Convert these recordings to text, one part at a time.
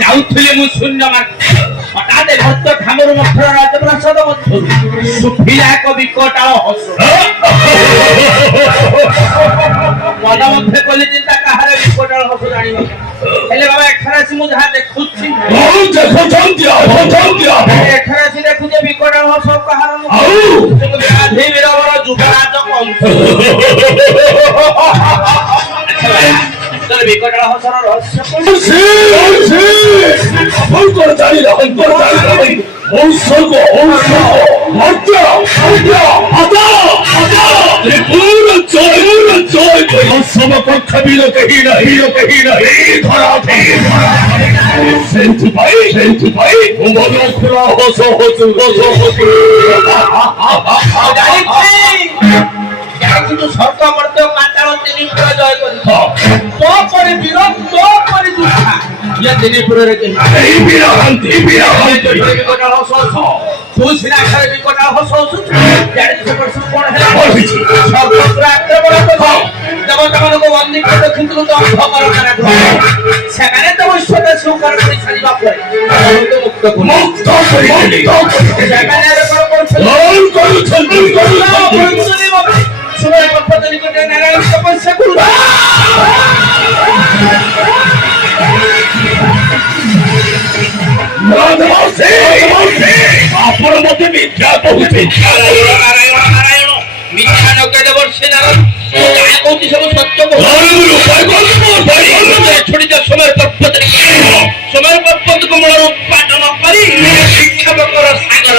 যাଉଥିଲେ ମୁଁ ଶୂନ୍ୟ ହଠାତ୍ ଭକ୍ତ ଠାମରୁ ମଠର ରାଜପ୍ରାସାଦ ମଧ୍ୟରୁ ଶୁଭିଲା ଏକ ବିକଟାଳ ହସ। ମନ ମଧ୍ୟ କଲି ଚିନ୍ତା କାହାର ବିକଟାଳ ହସ ଜାଣିବ, ହେଲେ ବାବା ଏଠାରେ ଆସି ମୁଁ ଯାହା ଦେଖୁଛି ଏଠାରେ ଆସି ଦେଖୁଛି ବିକଟାଳ ହସ କାହାର ଗାଧୀ ବୀରବର ଯୁବରାଜ କଂସ। ବିକଟାଳ ହସର ରହସ୍ୟ কিন্তু স্বর্গ মর্ত্য পাতাল তিনি পুরো জয় করেছ তো করে বীর তো করে যোদ্ধা ইয়া তিনি পুরোরে কে এই বিকটাল হস তু সিনা খারে বিকটাল হস জানি সে পরশু কোন হেলা হইছি সর্বত্র আক্রমণ করছ দেবতাମାନଙ୍କୁ বন্দী করে কিন্তু তো অন্ধকার করা সেখানে তো ঐশ্বর্য সুকর করে ছাড়িবা পড়ে মুক্ত করে সেখানে আর কোন করছ সময় পদ্ধতি নিকটে নারায়ণ তপস্যা করুন। ଆପଣ ମତେ ମିଥ୍ୟା କହୁଛନ୍ତି। ନାରାୟଣ ମିଥ୍ୟା ନ କହିଲେ ବର୍ଷେ ନାରାୟଣ ଯାହା କହୁଛି ସବୁ ସତ୍ୟ ଛୋଡ଼ିଛ ସମୟ ପଦ୍ଧତି ସମୟ ପଦ୍ଧତିକୁ ମୂଳରୁ ଉତ୍ପାଦନ କରି ଶିକ୍ଷକଙ୍କର ସାଗର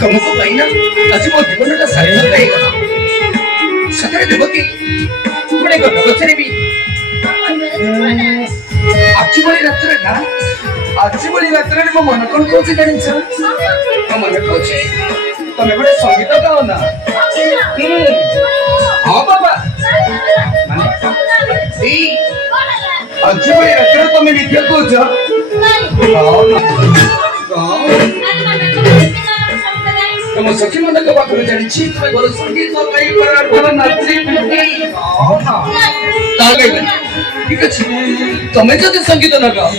ତମକୁ ପାଇନା ଆଜି ମୋ ଜୀବନଟା ସାର୍ଥକ ହେଇଗଲା। ସତରେ ଦେବକୀ ଗୋଟେ କଥା ପଚାରିବି? ଆଜି ଭଳି ରାତ୍ରରେ ନା ଆଜି ଭଳି ରାତ୍ରରେ ମୋ ମନ କଣ କହୁଛି ଜାଣିଛ? ମୋ ମନ କହୁଛି ତମେ ଗୋଟେ ସଙ୍ଗୀତ ଗାଅ ନା। ହଁ ବାବା ଆଜି ଭଳି ରାତ୍ରରେ ତମେ ମିଥ୍ୟା କହୁଛ? ତମ ସଖୀ ମାନଙ୍କ ପାଖରୁ ଜାଣିଛି ତମେ ଭଲ ସଙ୍ଗୀତ ଗାଇପାର ଭଲ ନାଚି ଠିକ ଅଛି। ତମେ ଯଦି ସଙ୍ଗୀତ ନ ଗାଅ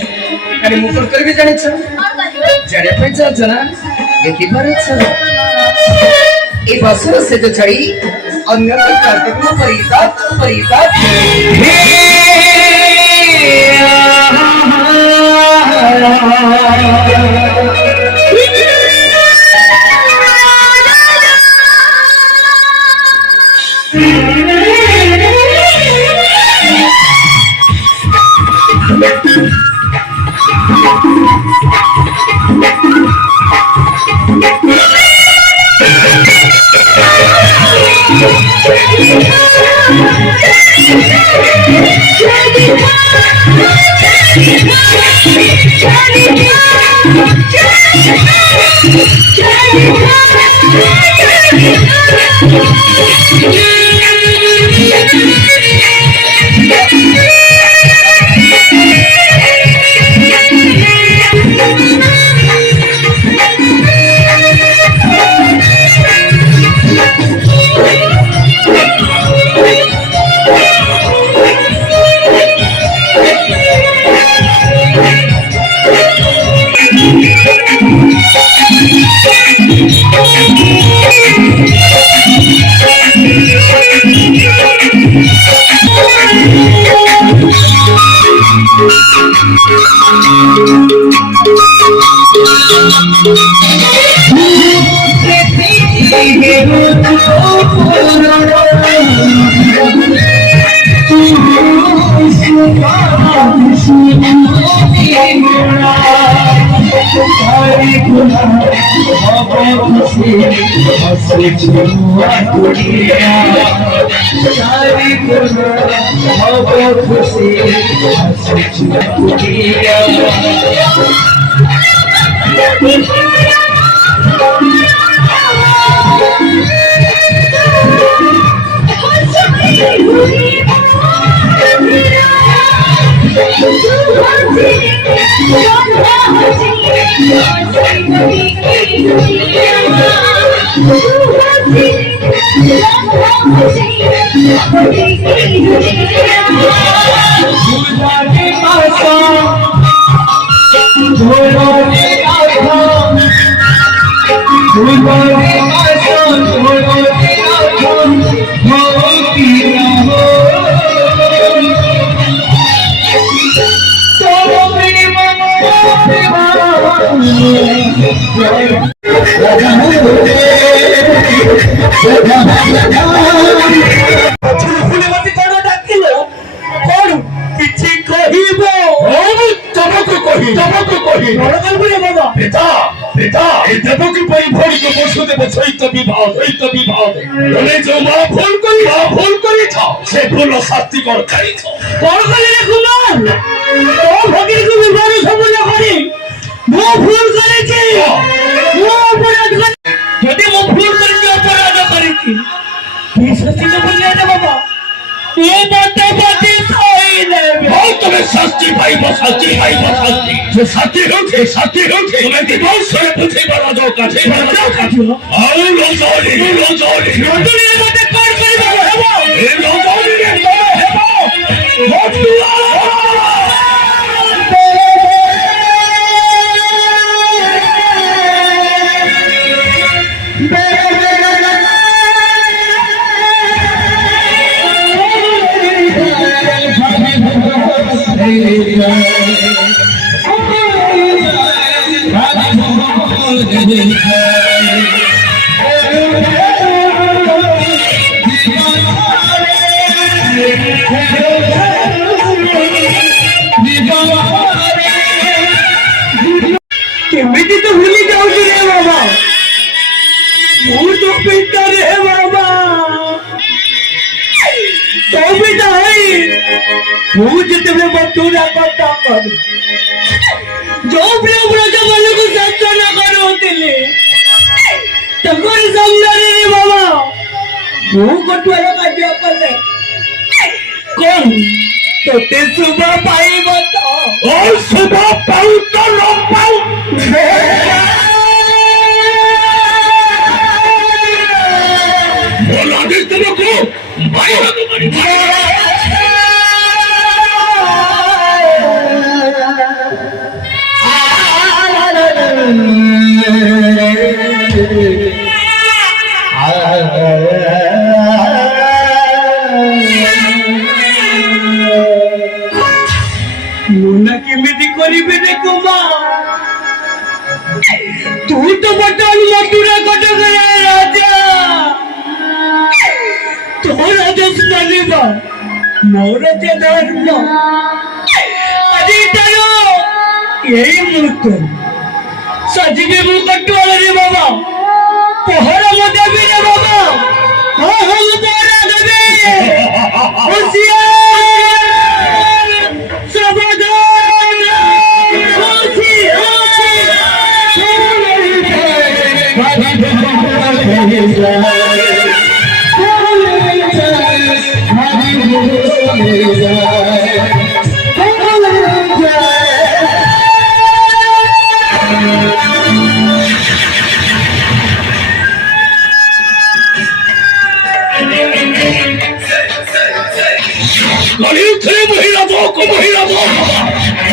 ତାହେଲେ ମୁଁ କଣ କରିବି ଜାଣିଛ? ଜାଣିବା ପାଇଁ ଚାହୁଁଛ ନା? ଦେଖିପାରୁଛ ଏ ବସର ସେଜ ଛାଡ଼ି ଅନ୍ୟ କାର୍ଯ୍ୟକ୍ରମ ପରିତା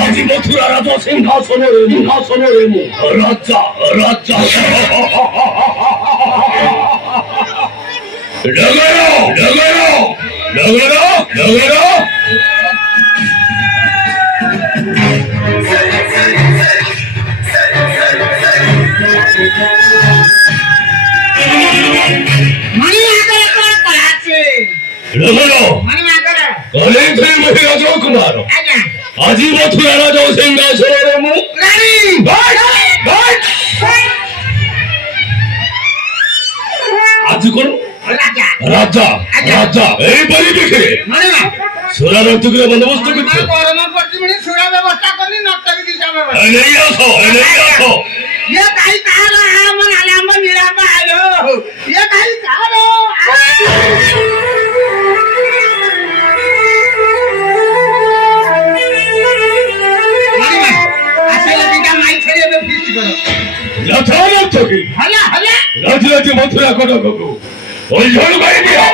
আজি মথুরা রাজা সিংহাসনের রাজা রাজা ডগরো ডগরো ডগরো ডগরো ডগরো কলেজে মহিলা কুমার আজি মথুরা রাজা সিংহাসনের আজি কোন রাজা রাজা এই পরিবেশে সুরার টুকরে বন্দোবস্ত করছে এই আসো এই আসো রাজরাজে মথুরা কথা গো ওই ঝড় বাড়ি দিয়া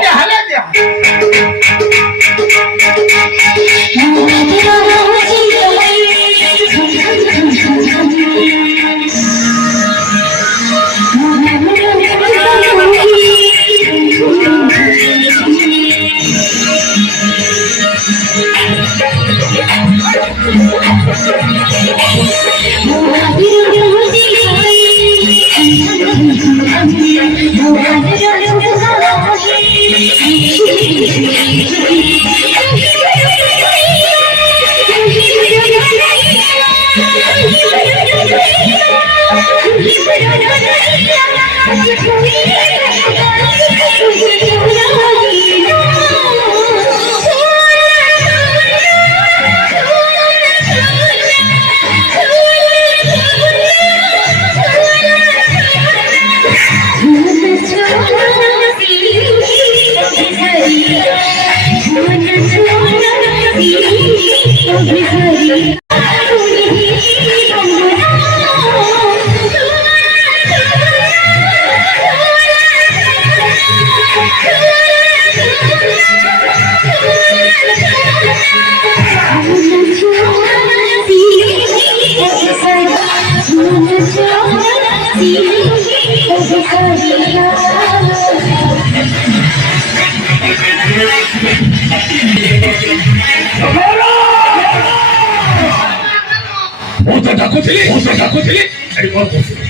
ডাকুছিলি এই কোন করছিলি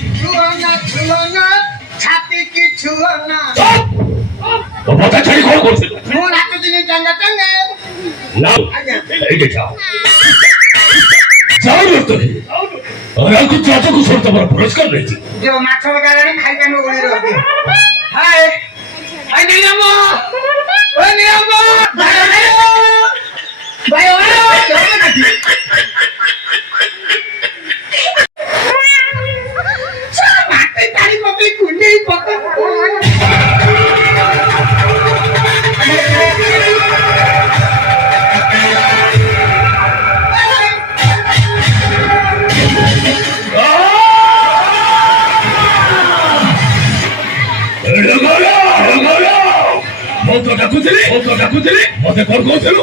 ছাতি কি ছুলো না তো মাথা ছাড়ি কোন করছিলি মন হাতে দিনে টাঙ্গা টাঙ্গা না এই যে যাও যাও তো আর আমি যত কিছু করতে পারো পুরস্কার রয়েছে যে মাছ গাড়ি খাইতে নো বলি রবে হাই আই নিলাম ওই নিলাম ভাই ভাই ডাকুছিলি মতে কর কৌছিল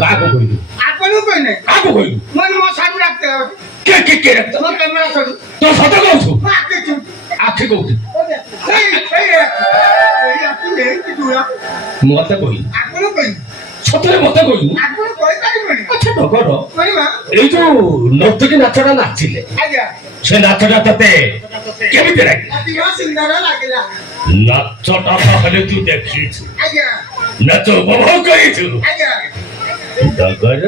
কাকু কইল আপনও কই নাই কাকু কইল মন মো সাথে রাখতে হবে কে রাখতো তো ক্যামেরা শুরু তো সত কৌছু মাকে চুপ আখে কৌছু এই আপনি নেই কি দুয়া মতে কইল আপনও কই সতরে মতে কইল আপনও কই পারিবনি আচ্ছা নগর কইবা এই যে নর্তকী নাচটা নাচছিলে আজ্ঞা সে নাচটা তাতে কেমিতে রাখি আতি সুন্দর লাগিলা নাচটা তাহলে তুই দেখিস আজ্ঞা নাচ উপভোগ করেছ আজ্ঞা নগর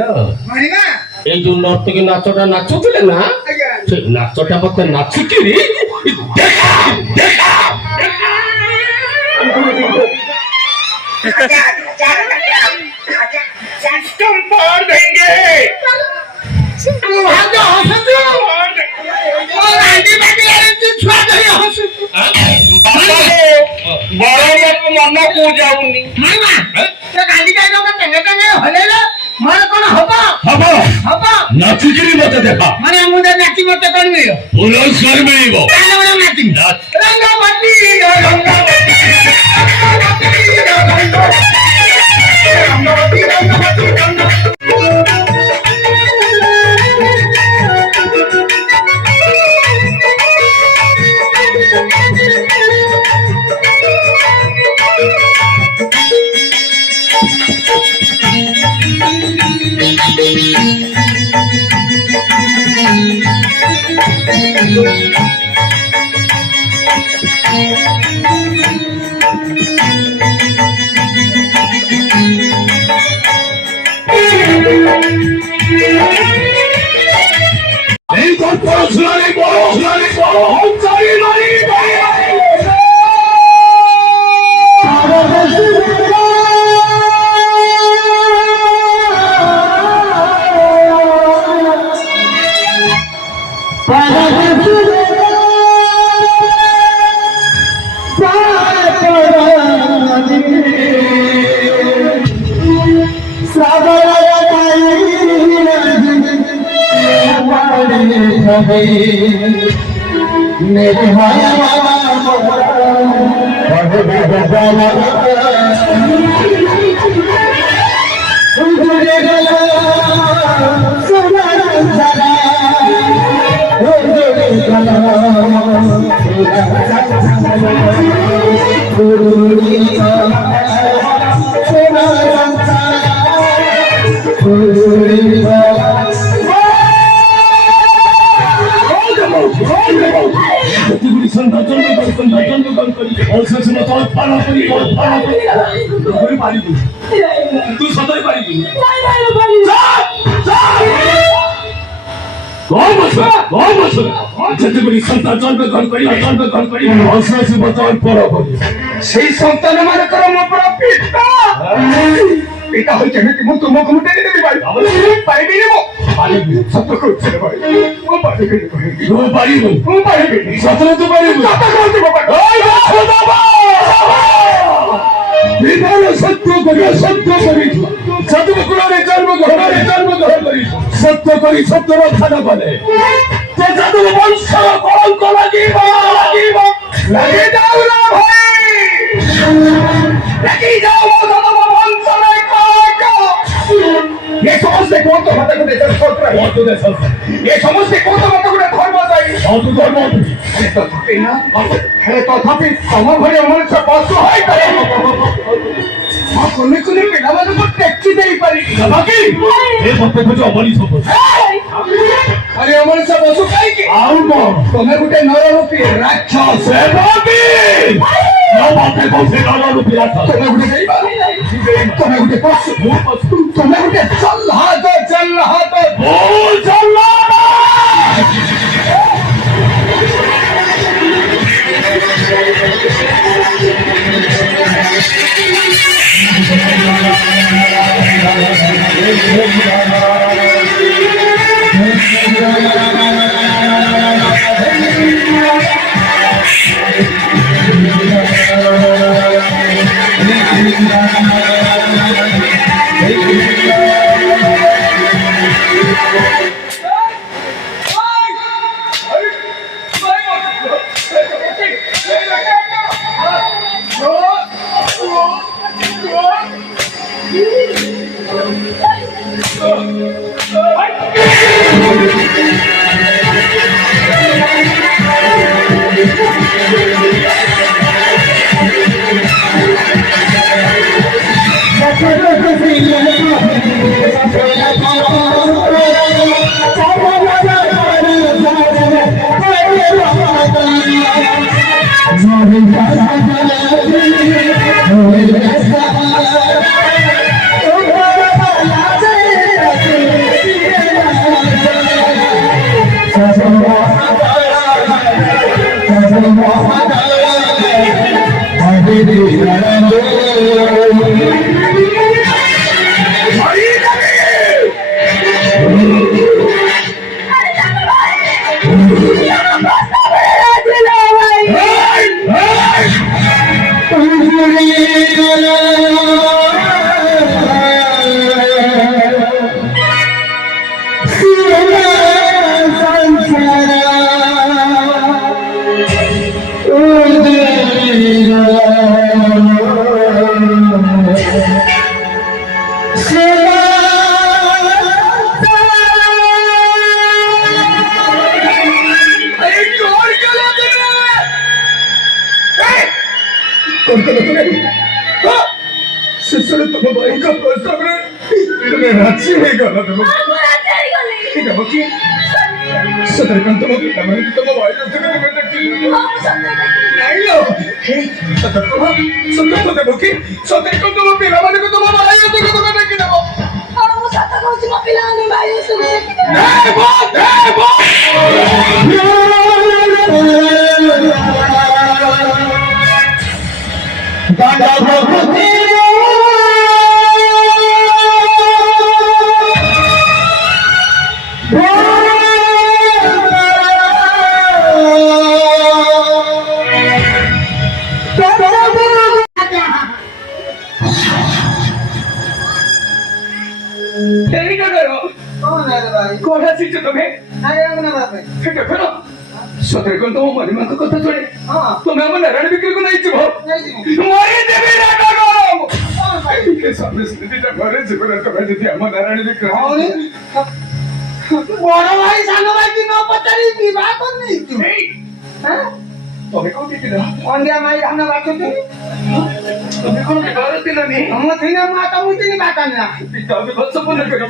মারিনা এই যে নর্তকী নাচটা নাচুছিলে না আজ্ঞা সেই নাচটা মতে নাচি কি রে দেখা দেখা तुम पार देंगे ବଡ ଲୋକ ମନକୁ ଯାଉନି। ମାମା ସେ କାନ୍ଦି କାନ୍ଦି ଟଙ୍କା ଟେଙ୍ଗେ ଟେଙ୍ଗେ ହଲେଇଲେ ମୋର କଣ ହବ ହବ ହବ ନାଚିକିରି ମତେ ଦେଖା। ମାନେ ମୁଁ ତ ନାଚି ମତେ କଣ ମିଳିବ ପୁରସ୍କାର ମିଳିବ। ତାହେଲେ ଗୋଟେ ନାଚି ନାଚ। ରଙ୍ଗବତୀ ରଙ୍ଗବତୀ এই তোর পড়াশোনা নেই, পড়াশোনা নেই, চারি মারি मेरे तू सदाई पारिबी ଯେତେବେଳେ ସନ୍ତାନ ଜନ୍ମ ଗ୍ରହଣ କରି ଅଶୀ ବର୍ତ୍ତମାନ ପର ସେଇ ସନ୍ତାନ ମାନଙ୍କର ମୋ ପୁରା ପିତା ପିତା ହୋଇ କେମିତି ମୁଁ ତୁମକୁ ମୁଁ ଟେକି ଦେବି ପାରିବିନି ମୁଁ ସତ କହୁଛି ଭାଇ ମୁଁ ପାରିବିନି ତୁ ପାରିବୁ ମୁଁ ପାରିବିନି ସତରେ ତୁ ପାରିବୁ ସତ କହୁଛି ବିଧାନ ସତ୍ୟ କରିବା ସତ୍ୟ କରି ସତୁକୁଳରେ ଜନ୍ମ କରି ସତ୍ୟ କରି ସତ୍ୟ ରକ୍ଷା ନ କଲେ ସେ ଯାଦବ ବଂଶ କଳଙ୍କ ଲାଗିବ ଲାଗି ଯାଉ ନା ଭାଇ ଲାଗି ଯାଉ ମୋ ଯାଦବ ବଂଶରେ କଳଙ୍କ ଏ ସମସ୍ତେ କୋଣ ମତେ ଗୋଟେ ଏ ସମସ୍ତେ କୋଣ ମତେ ଗୋଟେ ଧର୍ମ ଯାଇ ତଥାପି ତମ ଭଳି ମଣିଷ ପଶୁ ହୋଇପାରିବ କୁନି କୁନି ପିଲାମାନଙ୍କୁ ଟେକି ଦେଇପାରିବି ମତେ ଖୋଜ ଅମଣିଷ ଆରେ ମଣିଷ ପଶୁ କାହିଁକି ଆଉ କଣ ତମେ ଗୋଟେ ନରରୂପୀ ରାକ୍ଷସ ମତେ କହୁଛି ନରରୂପୀ ରାକ୍ଷସ ତମେ ଗୋଟେ ଦେବା ତମେ ଗୋଟେ ପଶୁ ତମେ ଗୋଟେ ଜଲ୍ଲାଦ ଶେଷରେ ତମ ଭାଇଙ୍କ ପ୍ରସ୍ତାବରେ ତୁମେ ରାଜି ହେଇଗଲ। ଦେବ କି ସତରେ କଣ ତମ ପିଲାମାନେ ତମ ଭାଇ ସତ ଦେବ କି ସତରେ କଣ ତମ ପିଲାମାନଙ୍କୁ ତମ ଭାଇ ତୁମେ ଦେଖିଦେବ? कौन सीट तुम्हें सतरे कौन तो मरी मां कथा सुने तुम्हें हम नारायण बिक्री को नहीं छिबो मरी देवी नाटक के सामने स्थितिटा घरे जीवन कबे जति हम नारायण बिक्री बड़ भाई सान भाई की न पचारी विवाह करनी तू हां तोमे को दिला अंडिया माई हमने बात की तुम्हें कौन बिगाड़ दिला नहीं हम थिना माता मुतिनी बाताना पिता भी बहुत सपन कर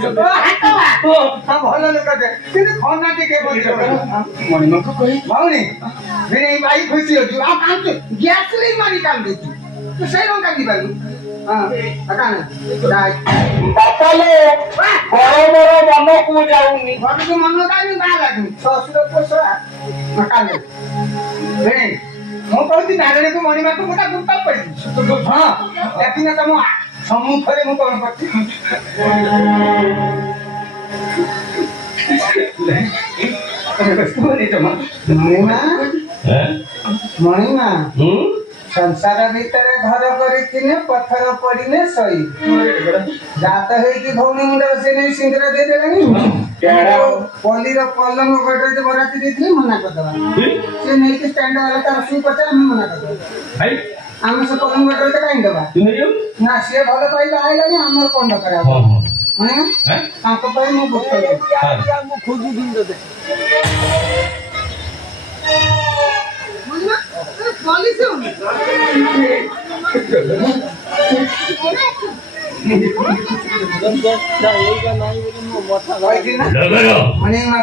हातवा हम भलो लोक दे किने खाना के के बोल मणि मां को कही भावनी मेरे भाई खुशी हो तू आ काम तो गैस रे मारी काम दे तू सही रंग का दिबालू हां अकाना राय बापाले बड़ो बड़ो मन को जाऊनी घर को मन का नहीं बा लागू ससुर पोसरा अकाना रे ମୁଁ କହୁଛି ନାରାୟଣକୁ ମଣିମାକୁ ଗୋଟା ଗୁପ୍ତା ପଡିଛି ହଁ ଦେଖିନା ତମ ସମ୍ମୁଖରେ ମୁଁ କଣ କରିଛି ମଣିମା ସଂସାର ଭିତରେ ଘର କରିକିନେ ପଥର ପଡିନେ ସଇ ଜାତ ହେଇକି ଭଉଣୀ ମୁଣ୍ଡରେ ସେ ନେଇ ସିନ୍ଦୁର ଦେଇଦେଲେଣି ପଲ୍ଲୀର ପଲଙ୍ଗ ଗଡରେ ବରାତି ଦେଇଥିଲେ ମନା କରିଦେବା ସେ ନେଇକି ଷ୍ଟାଣ୍ଡ ବାଲା ତାର ଶୁଇ ପଚାରେ ଆମେ ମନା କରିଦେବା ଆମେ ସେ ପଲଙ୍ଗ ଗଡରେ କାହିଁ ଦେବା ନା ସିଏ ଭଲ ପାଇଲେ ଆଇଲାଣି ଆମର କଣ ଦରକାର ତାଙ୍କ ପାଇଁ ମୁଁ ମୁଁ ଖୋଜୁଥିଲି ତତେ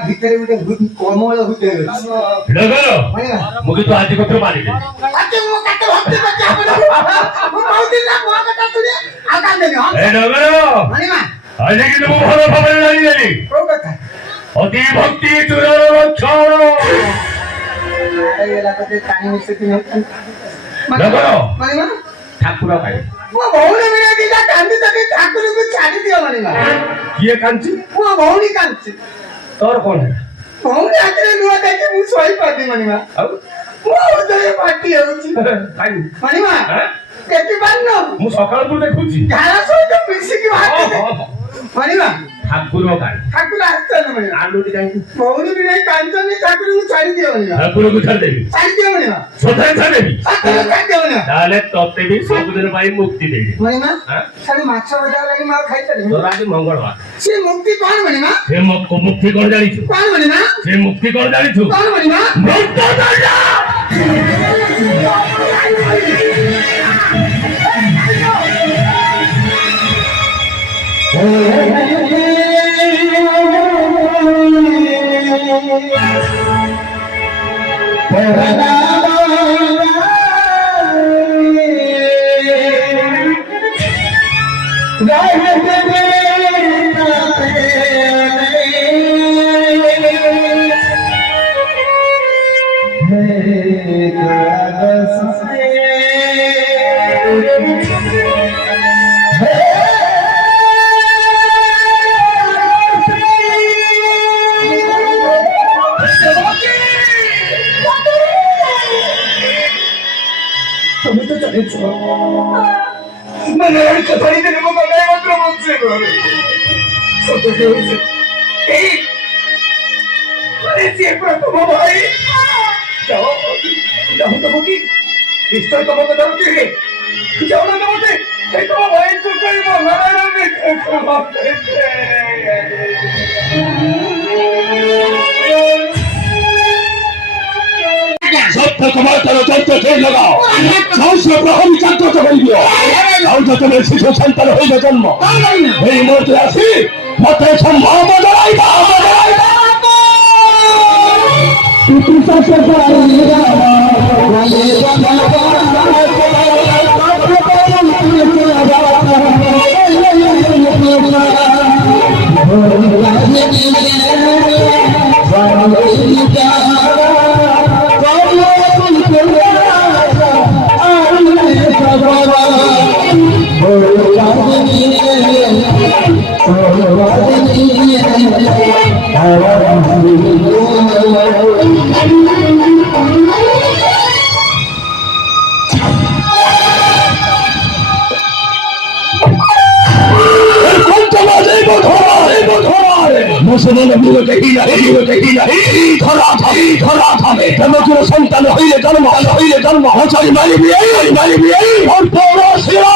ଭିତରେ ଗୋଟେ କମଳ ଗୋଟେ मुझे तो आज को तो मारी अति भक्ति ठाकुर भाई ठाकुर को छाड़ी दियो मणिमा किए कांची वो भौणी कांची तोर कौन है भौणी आते नुआ देखि मु सोई पाती मणिमा वो उदय पार्टी होची भाई मणिमा देखि पारनो मु सकाळ पुर देखुची गाला सहित मिसी की बात मणिमा ठाकुर भाई ठाकुर आस्ते न मणिमा आलूटी कांची भौणी भी नहीं कांचन ठाकुर को छाड़ी दियो मणिमा ठाकुर को छाड़ देबी छाड़ी दियो मणिमा सदा छाड़ देबी छाड़ी दियो मणिमा ताले तोते भी सब दिन भाई मुक्ति देबी मणिमा खाली माछ बजा लागि मा खाइ तरे तोर आज मंगलवार से मुक्ति कोन मणिमा हे मुक्ति कोन जानि छु कोन मणिमा से मुक्ति कोन जानि छु कोन मणिमा मुक्त दंडा नारायण कथारी देने को गए मंत्र मुझसे सब तो क्या हुई अरे ये प्रथम भाई जाओ जाओ तो मुकी निश्चय तो मत डर के जाओ ना तो मुझे ये तो भाई को कोई नारायण ने क्षमा सब कुमार चलो প্রত্যেকে লাগাও সহস্র প্রহরী জাগ্রত করিব আর যত শিশু সন্তান হইবে জন্ম এই মুহূর্তে আসি মতে সম্ভব দাঁড়াইবা সন্তান হইলে জন্ম মারিবি এই তোর পড়াশোনা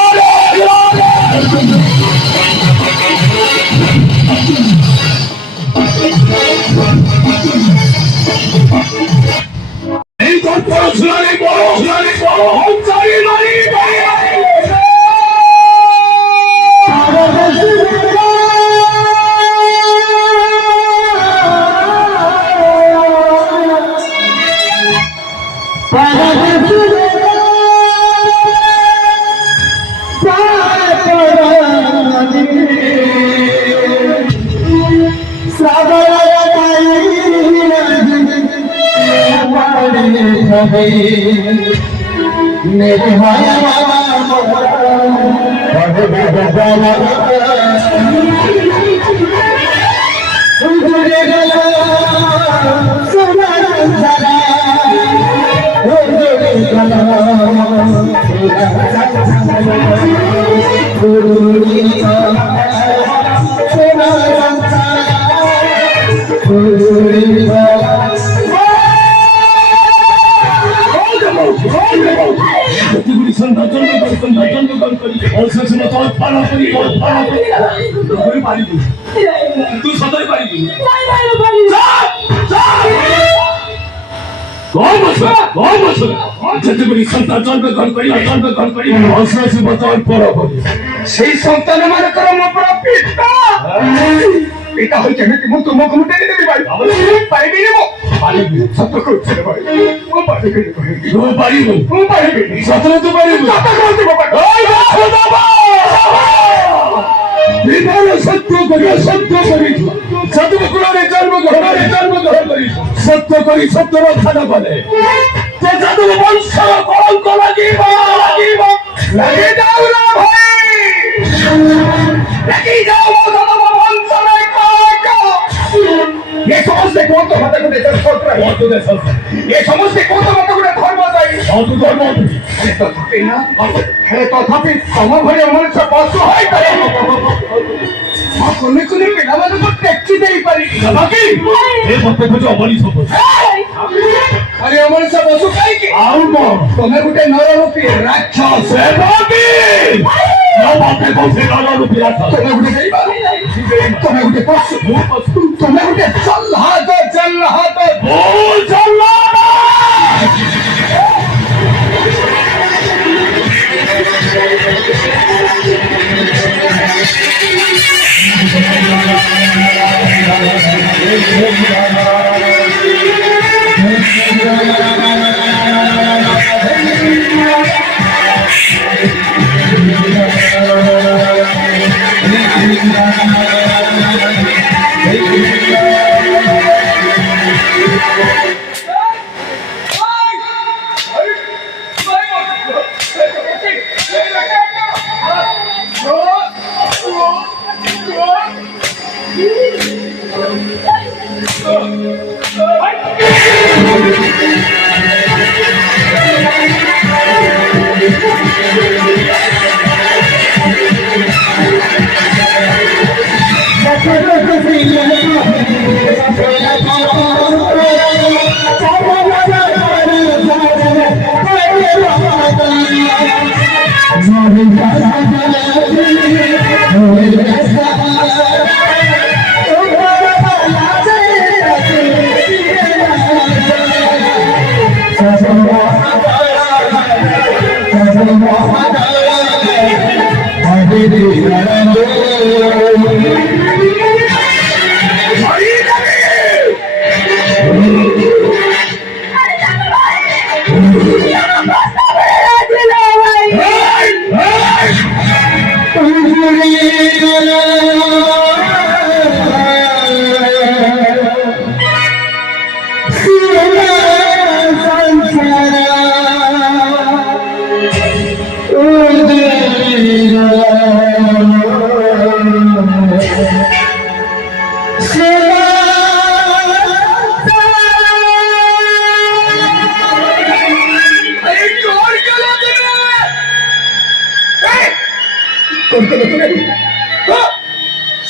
নেই বড় मेरे माया তুই সদাই পারিবি সন্তান জন্মগ্রহণ করি সেই সন্তান আমার পিতা হইতে মুখ মুখে দিতে পারিবি সত্য করছে সত্য তো পারিবি সত্য করি সত্যকুলারে জন্মগ্রহণ করি সত্য করি সত্য রক্ষা না বলে যাদব বংশ কলঙ্ক লাগিব লাগে যাও না ভাই লাগি যাও যাদব বংশ ये समझते कौन तो मत को देश छोड़ रहा है तो देश ये समझते कौन तो मत को धर्म जाए और तो धर्म है तो थापी ना है तो थापी तम भरे हमर से पास है करे मां कोने पिला मन को टेक्की देई पारी बाकी ए मत को जो अमली सब अरे हमर से बसु काई की आउ को तमे गुटे नर रूपी राक्षस है बाकी ना बाते को से नर रूपी राक्षस तमे गुटे देई पारी तमे गुटे पशु तमे गुटे चल हाथ बोल चल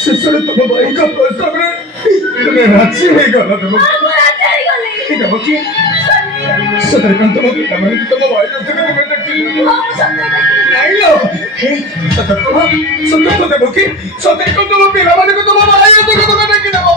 शेषରେ ତମ ଭାଇଙ୍କ ପ୍ରସ୍ତାବରେ ତୁମେ ରାଜି ହେଇଗଲ ତମ କି ସତରେ କଣ ତମ ପିଲାମାନେ ତମ ଭାଇ ତୁମେ ଦେଖିଲ ନାଇଁ ସତ ଦେବ କି ସତରେ କଣ ତମ ପିଲାମାନଙ୍କୁ ତମ ଭାଇ ତୁମେ ଦେଖିଦେବ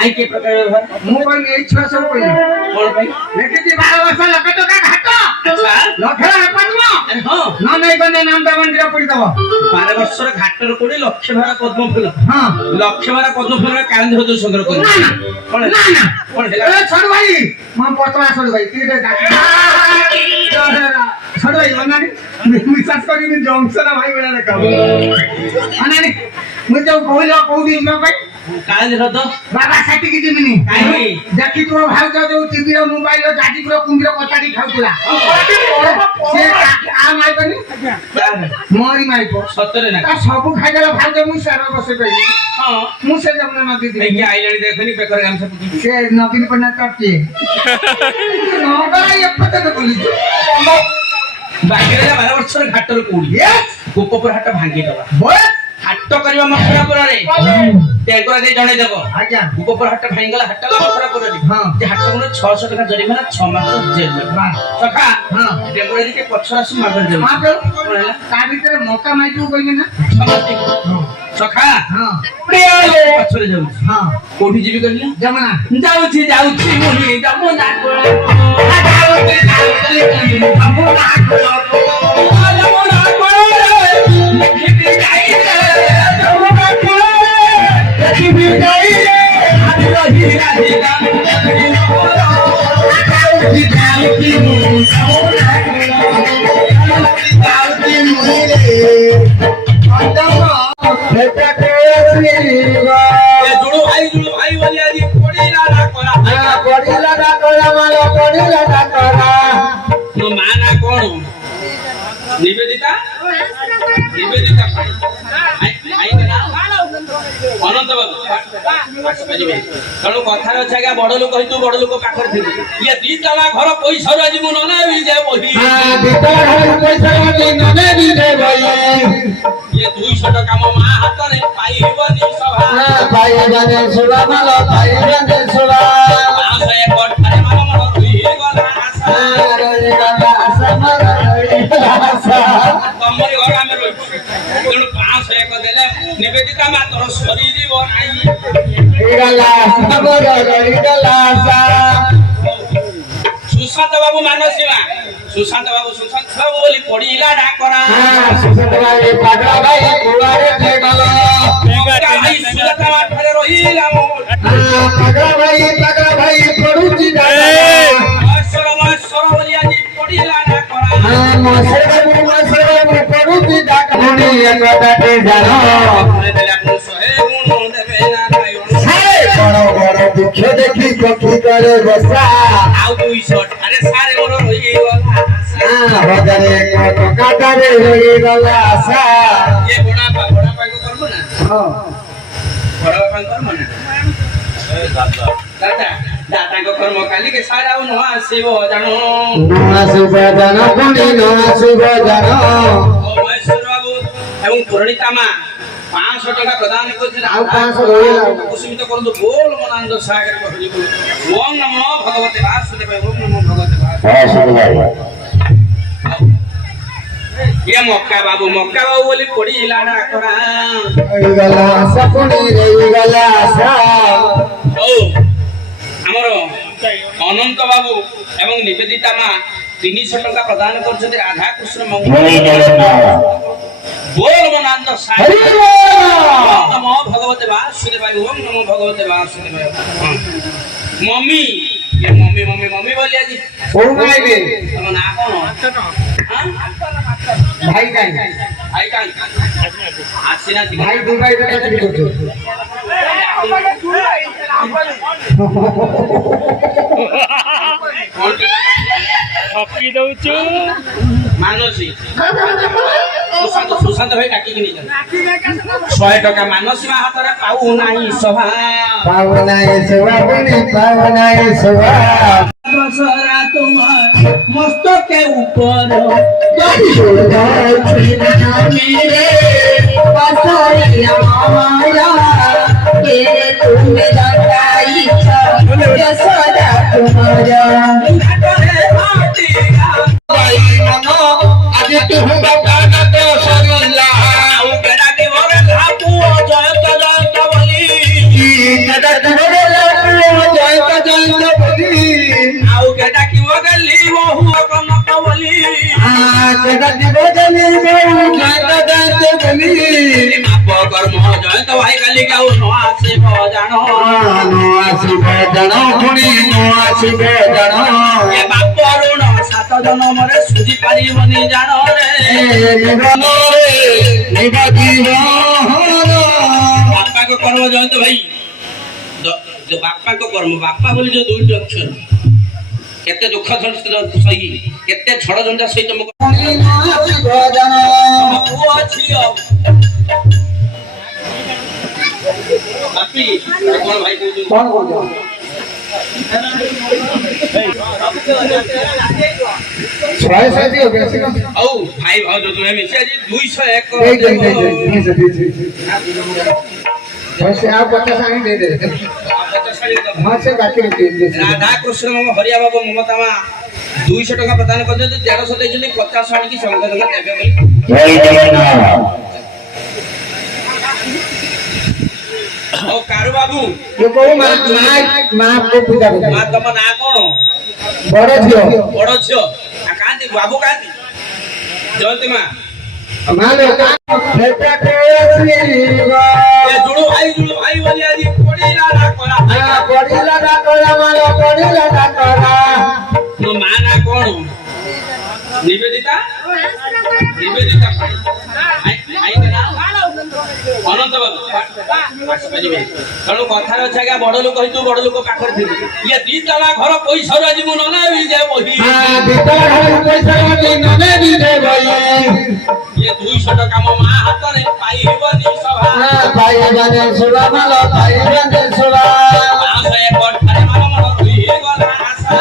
କାହିଁକି ପ୍ରକାର ବ୍ୟବହାର ମୁଁ କହିଲି ଏଇ ଛୁଆ ସବୁ କହିଲି କଣ ପାଇଁ ଦେଖିଛି 12 ବର୍ଷ ଲକ୍ଷେ ଟଙ୍କା ଘାଟ ଆଚ୍ଛା ଲକ୍ଷେ ପଦ୍ମ ଆରେ ହଁ ନ ନେଇ ଗଲେ ନାମ ମନ୍ଦିର ପଡିଦବ 12 ବର୍ଷର ଘାଟର କୋଡି ଲକ୍ଷ ଭାର ପଦ୍ମ ଫୁଲ ହଁ ଲକ୍ଷ ଭାର ପଦ୍ମ ଫୁଲ କାନ୍ଦି ହଜ ସଂଗ୍ରହ କରି ନା କଣ ନା ନା କଣ ଏ ହେଲା ଛୋଟ ଭାଇ ମୁଁ ପତଳା ଛୋଟ ଭାଇ ଟିକେ ଛୋଟ ଭାଇ ଅନାନି ବିଶ୍ୱାସ କରିବି ଜଂସନ ଭାଇ ଭଳିଆ ଦେଖା ଅନାନି ମୁଁ ଯୋଉ କହିଲ କୋଉଠି ଯିବା ପାଇଁ କାନ୍ଦି ହଜ ବାବା ସେଠିକି ଯିବିନି କାହିଁକି ଦେଖି ତୁମ ଭାଉଜ ଯୋଉ ଟିଭିର ମୋବାଇଲ ଯାଜିପୁର କୁମ୍ଭୀର କଚାଡ଼ି ଖାଉଥିଲା ସେ ଆ ମାଇବନି ମୋରି ମାଇବ ସତରେ ନା ତା ସବୁ ଖାଇଦେଲା ଭାଉଜ ମୁଁ ସାର ବସେଇ ପାରିବି ହଁ ମୁଁ ସେ ଯମୁନା ନଦୀ ନେଇକି ଆଇଲାଣି ଦେଖନି ବେକରେ ଗାମଛା ପକେଇ ସେ ନବୀନ ପଟ୍ଟନାୟକ କିଏ ନଗରା ଏପଟେ ବୁଲିଛୁ ବାକି ରହିଲା 12 ବର୍ଷର ଘାଟର କୋଡି ଗୋପପୁର ହାଟ ଭାଙ୍ଗିଦବା ହାଟ କରିବା ମଥୁରାପୁରରେ ଟେଙ୍ଗରା ଦେଇ ଜଣେଇ ଦେବ ଆଜ୍ଞା ଗୋପପୁର ହାଟ ଭାଙ୍ଗିଗଲା ହାଟ ମଥୁରାପୁରରେ ହଁ ଯେ ହାଟ ଗୁଣ 600 ଟଙ୍କା ଜରିମାନା 6 ମାସ ଜେଲ ସଖା ହଁ ଟେଙ୍ଗରା ଦେଇକି ପଛରେ ଆସୁ ମାଗର ଦେବ ମା କଣ ହେଲା ତା ଭିତରେ ମକା ମାଇକୁ କହିଲି ନା ସମସ୍ତେ ସଖା ହଁ ପଛରେ ଯାଉଛି ହଁ କୋଉଠି ଯିବି କହିଲେ ଯମୁନା ଯାଉଛି ଯାଉଛି ମୁନି ଯମୁନା জুড়ো ভাই বলি আজি পড়িলা না করা ମୋ ମା ନା କଣ ନିବେଦିତା ନିବେଦିତା ଅନନ୍ତ ବାବୁ ତେଣୁ କଥାରେ ଅଛି ଆଜ୍ଞା ବଡ ଲୋକ ହେଇତୁ ବଡ ଲୋକ ପାଖରେ ଥିଲୁ ଇଏ 2 ତାଲା ଘର ପଇସାରୁ ଆଜି ମୁଁ ନନା ବି ଯାଏ ବହି ଇଏ 200 ଟଙ୍କା ମୋ ମା ହାତରେ ପାଇବନି ସଭା 500 ଏକ ଠାରେ ମାନ ମୋର ରହିଗଲା ଆଶା ତମରି ଘର ଆମେ ରହିଛୁ ତେଣୁ 500 ଏକ ଦେଲେ ନିବେଦିତା ମା ତୋର ସରିଯିବ ନାହିଁ ସୁଶାନ୍ତ ବାବୁ ମାନସୀମା ସୁଶାନ୍ତ ବାବୁ ବୋଲି ପଡିଲା ଡାକରା ଭାଇ ସୁଜାତା ମା ଠାରେ ରହିଲା ମହେଶ୍ୱର ବୋଲି ଆଜି ପଡିଲା ଡାକରା ଦୁଃଖ ଦେଖି ପକ୍ଷୀ କରେ ବସା ଆଉ 200 ଠାରେ ସାରେ ମୋର ରହିଗଲା ହଜାରେ ଟଙ୍କାଟାରେ ରହିଗଲା ଆଶା ଇଏ ବଡାପାଙ୍କୁ କରବ ନା ବଡାପାଙ୍କୁ କରବ ନା ଦାଦାଙ୍କ କର୍ମ କାଲିକେ ସାର ଆଉ ନ ଆସିବ ଜାଣୁ ମହେଶ୍ୱର ବାବୁ ଏବଂ ପୂରଣିତା ମା 500 ଟଙ୍କା ପ୍ରଦାନ କରିଥିଲେ ଆଉ 500 ରହିଲା। କୁସୁମିତ କରନ୍ତୁ ବୋଲ ମନାନନ୍ଦ ସାଗର ହରି ବୋଲ ଓಂ ନମୋ ଭଗବତେ ବାସୁଦେବାୟ ଓಂ ନମୋ ଭଗବତେ ये मक्का बाबू बोली पड़ी लाडा करा ରହିଗଲା ଆଶା ପୁଣି ରହିଗଲା ଆଶା ओ ଆମର ଅନନ୍ତ ବାବୁ ଏବଂ ନିବେଦିତା ମା 300 ଟଙ୍କା ପ୍ରଦାନ କରିଛନ୍ତି ରାଧା କୃଷ୍ଣ ମଙ୍ଗଳ बोल मनानंद सागर ओम नमो भगवते वासुदेवाय ओम नमो भगवते वासुदेवाय मम्मी ये मम्मी मम्मी मम्मी बोलिया जी କୋଉ ଗାଇବେ ତମ ନା କଣ हां ଭାଇ କାଇଁ आई का आसीना जी ଭାଇ ଦୁବାଇରେ ଚାକିରି କରୁଛୁ ଠକି ଦଉଛୁ ମାନସୀ ସୁଶାନ୍ତ ଭାଇ ଡାକିକି ନେଇ 100 ଟଙ୍କା ମାନସୀ ମା ହାତରେ ପାଉ ନାହିଁ ସଭା ପାଉନା ଏ ସେବା ପୁଣି ପାଉନା ଏ ସେବା बसरा तुम्हार मस्तक के ऊपर मेरे बसरिया माया तेरे तुम्हें लगाई यशोदा तुम्हारा ଆଜି ତୁ ବାପାନ ତ ସରିଲା जयंत भाई काली क्या नो आसिब जानो ये बाप ऋण 7 जन्म रे सुझी पारिबनी जानो रे बापा को कर्म जयंत भाई जो बापा को कर्म बापा बोली जो दुईट अक्षर केते दुख सही केते झड़ झंडा सही तुमको पुओ छियो बापी कोन भाई कहू କଣ କହୁଛ ଶହେ ଶହେ ଦିଅ ବେଶୀ କଣ औ भाई भाव जो तुम्हें मिसे आज 201 से आप 50 आनी दे दे हाँ से बाकी राधा कृष्ण मम हरिया बाबू ममता मा 200 टका प्रदान कर दे 150 दे जने 50 आनी की संग संग देबे बोली ओ कारू बाबू ये कोई मां को पूजा मा करता तम ना कोन बड़ झियो बड़ छियो आ कांती बाबू कांती जयंत मा मां लो बेटा को श्रीवा ये जुड़ू भाई बोली आज पड़ीला ना करा पड़ीला ना करा मालो पड़ीला ना करा तो मा ना कोन निवेदिता आई ना ଅନନ୍ତ ବାବୁ ତେଣୁ କଥାରେ ଅଛି ଆଜ୍ଞା ବଡ ଲୋକ ହେଇତୁ ବଡ ଲୋକ ପାଖରେ ଥିବୁ ଇଏ 2 ତଲା ଘର ପଇସାରୁ ଆଜି ମୁଁ ନନା ବି ଯାଏ ବହି ଦିତଲା ଘର ପଇସା ବି ନନେ ବି ଦେ ଭାଇ ଇଏ 200 ଟଙ୍କା ମୋ ମା ହାତରେ ପାଇବନି ସଭା ଭାଇ ମାନେ ସୁବା ମାଲ ଭାଇ ମାନେ ସୁବା 501 ଠାରେ ମାର ମନ ରହିଗଲା ଆଶା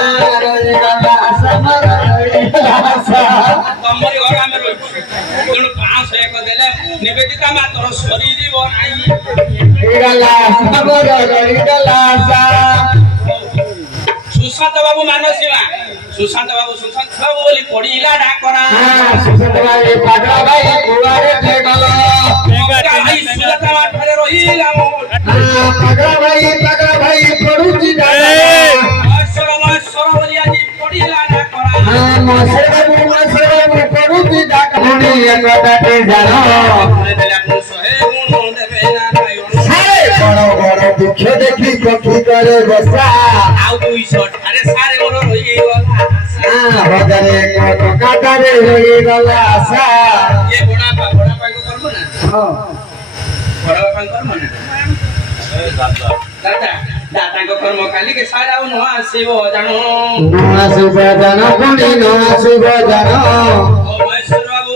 ତମରି ଘର ଆମେ ରହିଛୁ ତେଣୁ 501 ଦେଲେ ନିବେଦିତା ମା ତୋର ସରିଯିବ ନାହିଁ सुशांत बाबू मानसी मा सुशांत बाबू बोली पड़ीला डाकरा भाई सुजाता मा ठारे रहिला मो महेश्वर बोली आज पड़ीला डाकरा दुख देखी कखी करे बसा आउ 200 ठारे सारे मोर रहिगला हजारे टकाटारे रहिगला आशा ये बड़ा को करबो ना हां बड़ा करबो ना दादा को कर्म काली के सारा न आसीबो जानो पुणी न आसीब जानो महेश्वर बाबू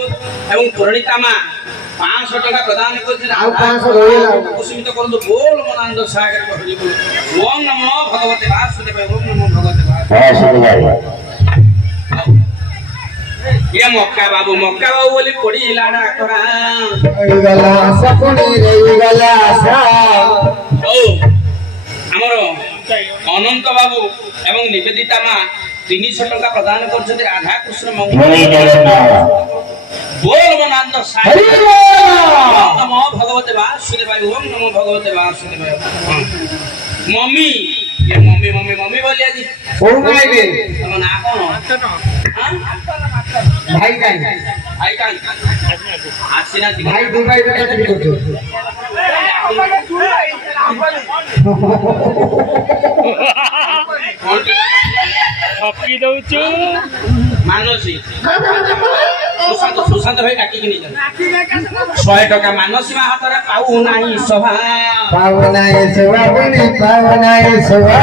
एवं पूर्णिता मा 500 टका प्रदान करथिले आउ 500 ରହିଲା कुसुमित करନ୍ତୁ बोल मनानंद सागर हरि बोल ओम नमो भगवते वासुदेवाय ओम नमो भगवते वासुदेवाय ଏ ମକା ବାବୁ ବୋଲି ପଡିଲା ଡାକରା। ରହିଗଲା ଆଶା ପୁଣି ରହିଗଲା ଆଶା। ହଉ ଆମର ଅନନ୍ତ ବାବୁ ଏବଂ ନିବେଦିତା ମା 300 ଟଙ୍କା ପ୍ରଦାନ କରୁଛନ୍ତି ରାଧାକୃଷ୍ଣ ମଙ୍ଗଳ ବୋଲ ମନାନ୍ତ ସାଇ ନମୋ ଭଗବତେ ବାସୁଦେବାୟ ଓಂ ନମୋ ଭଗବତେ ବାସୁଦେବାୟ। ମମି ମମି ବୋଲି ଆଜି କୋଉ ଗାଇବେ ତମ ନାଁ କଣ? ଭାଇ କାଇଁ ଭାଇ କାଇଁ ଆସିନାହାନ୍ତି? ଭାଇ ଦୁବାଇରେ ଚାକିରି କରୁଛନ୍ତି। ଠକି ଦଉଛୁ। ମାନସୀ ସୁଶାନ୍ତ ଭାଇ ଡାକିକି ନେଇଯାନ୍ତି 100 ଟଙ୍କା ମାନସୀ ମା ହାତରେ ପାଉ ନାହିଁ ସଭା। ପାଉନାଏ ସେବା ପୁଣି ପାଉନାଏ ସେବା।